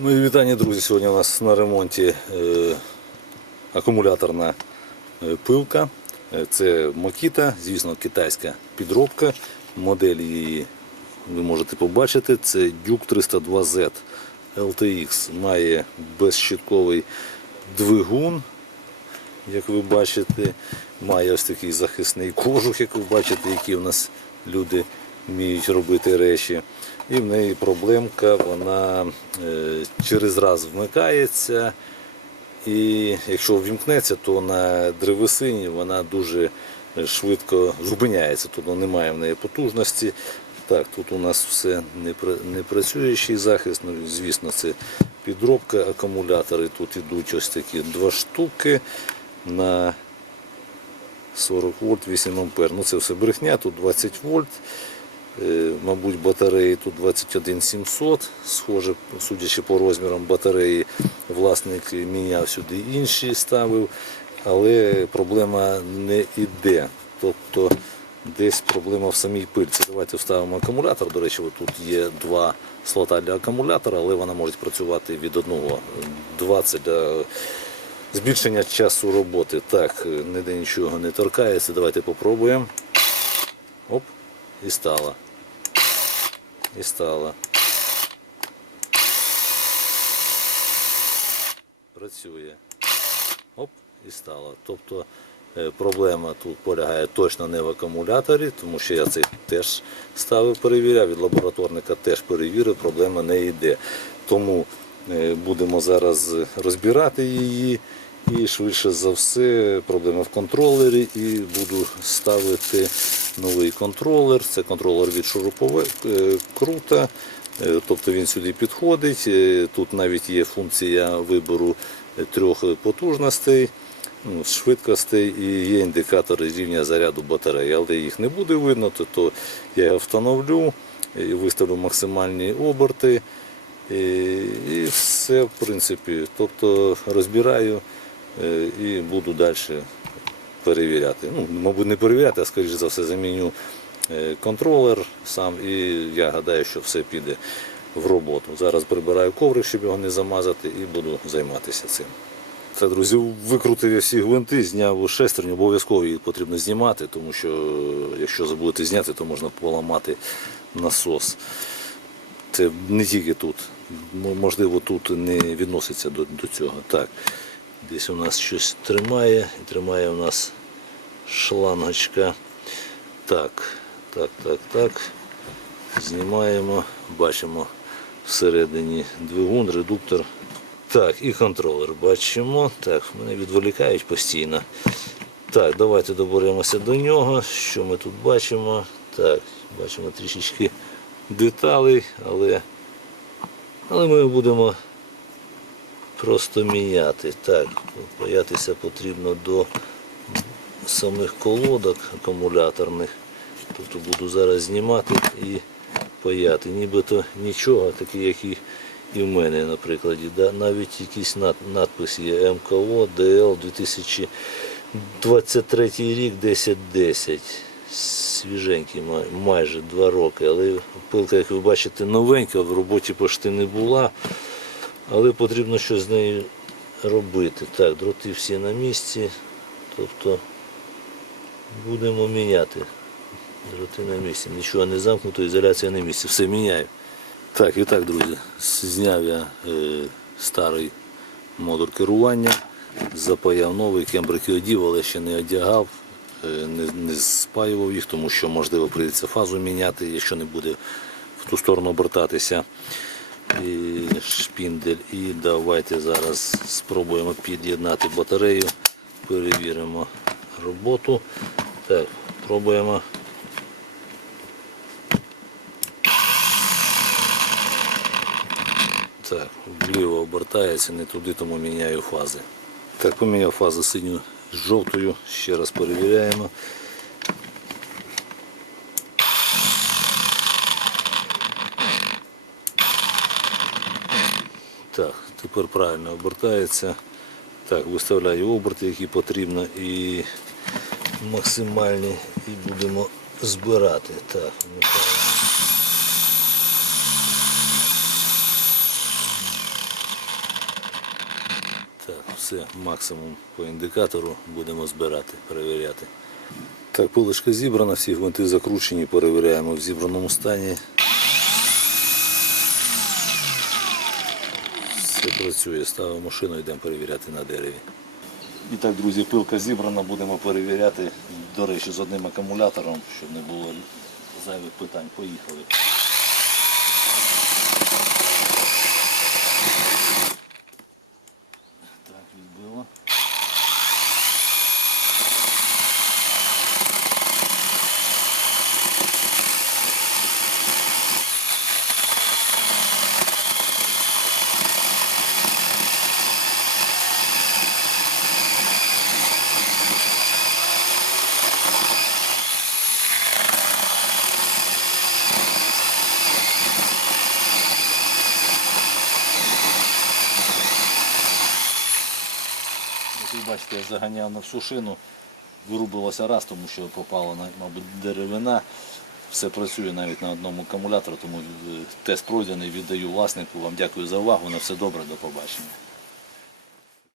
Мої вітання, друзі. Сьогодні у нас на ремонті е, акумуляторна е, пилка. Е, Це Makita, звісно, китайська підробка. Модель її ви можете побачити. Це Duke 302Z LTX. Має безщитковий двигун, як ви бачите. Має ось такий захисний кожух, як ви бачите, які в нас люди вміють робити речі. І в неї проблемка, вона е, через раз вмикається. І якщо ввімкнеться, то на древесині вона дуже швидко зупиняється. Тобто немає в неї потужності. Так, тут у нас все не працюючий захист. Ну, звісно, це підробка акумулятори. Тут ідуть ось такі два штуки на 40 вольт, 8 ампер. Ну це все брехня, тут 20 вольт. Е, Мабуть, батареї тут 21700, схоже, судячи по розмірам батареї, власник міняв сюди інші ставив, але проблема не йде. Тобто десь проблема в самій пильці. Давайте вставимо акумулятор. До речі, тут є два слота для акумулятора, але вона може працювати від одного. 20 для збільшення часу роботи. Так, ніде нічого не торкається. Давайте попробуємо. Оп, і стала. І стала. Працює. Оп, і стала. Тобто е, проблема тут полягає точно не в акумуляторі, тому що я цей теж ставив, перевіряв, від лабораторника теж перевірив, проблема не йде. Тому е, будемо зараз розбирати її. І швидше за все проблема в контролері і буду ставити новий контролер. Це контролер від шурупове е. Е, Тобто він сюди підходить. Е, Тут навіть є функція вибору трьох потужностей, ну, швидкостей і є індикатори рівня заряду батареї. Але їх не буде видно, то, я його встановлю і виставлю максимальні оберти. І, все, в принципі. Тобто розбираю і буду далі перевіряти. Ну, мабуть, не перевіряти, а скоріше за все заміню е, контролер сам і я гадаю, що все піде в роботу. Зараз прибираю коврик, щоб його не замазати, і буду займатися цим. Це, друзі, викрутив я всі гвинти, зняв шестерню, обов'язково її потрібно знімати, тому що е, якщо забудете зняти, то можна поламати насос. Це не тільки тут. Можливо, тут не відноситься до, до цього. Так, десь у нас щось тримає, і тримає у нас шлангочка. Так, так, так, так. Знімаємо, бачимо всередині двигун, редуктор. Так, і контролер бачимо. Так, мене відволікають постійно. Так, давайте доберемося до нього. Що ми тут бачимо? Так, бачимо трішечки деталей, але, але ми будемо просто міняти. Так, боятися потрібно до самих колодок акумуляторних. Тобто буду зараз знімати і паяти. Нібито нічого, такі, як і, і в мене, наприклад. Да? Навіть якийсь над, надпис є МКО ДЛ 2023 рік 1010. Свіженький, май- майже два роки. Але пилка, як ви бачите, новенька, в роботі пошти не була. Але потрібно щось з нею робити. Так, дроти всі на місці. Тобто будемо міняти. Дроти на місці. Нічого не замкнуто, ізоляція на місці. Все міняю. Так, і так, друзі, зняв я е, старий модуль керування, запаяв новий, кембрики одів, але ще не одягав, е, не, не спаював їх, тому що можливо прийдеться фазу міняти, якщо не буде в ту сторону обертатися. І шпіндель. І давайте зараз спробуємо під'єднати батарею, перевіримо роботу. Так, пробуємо. Так, вліво обертається, не туди, тому міняю фази. Так, поміняв фазу синю з жовтою, ще раз перевіряємо. Так, тепер правильно обертається. Так, виставляю оберти, які потрібно, і максимальні, і будемо збирати. Так, вмикаємо. все, максимум по індикатору будемо збирати, перевіряти. Так, полишка зібрана, всі гвинти закручені, перевіряємо в зібраному стані. Все працює, ставимо машину, йдемо перевіряти на дереві. І так, друзі, пилка зібрана, будемо перевіряти, до речі, з одним акумулятором, щоб не було зайвих питань. Поїхали. Так, відбило. Як ви бачите, я заганяв на всю шину, вирубилося раз, тому що попала, мабуть, деревина. Все працює навіть на одному акумуляторі, тому е, тест пройдений, віддаю власнику. Вам дякую за увагу. На все добре, до побачення.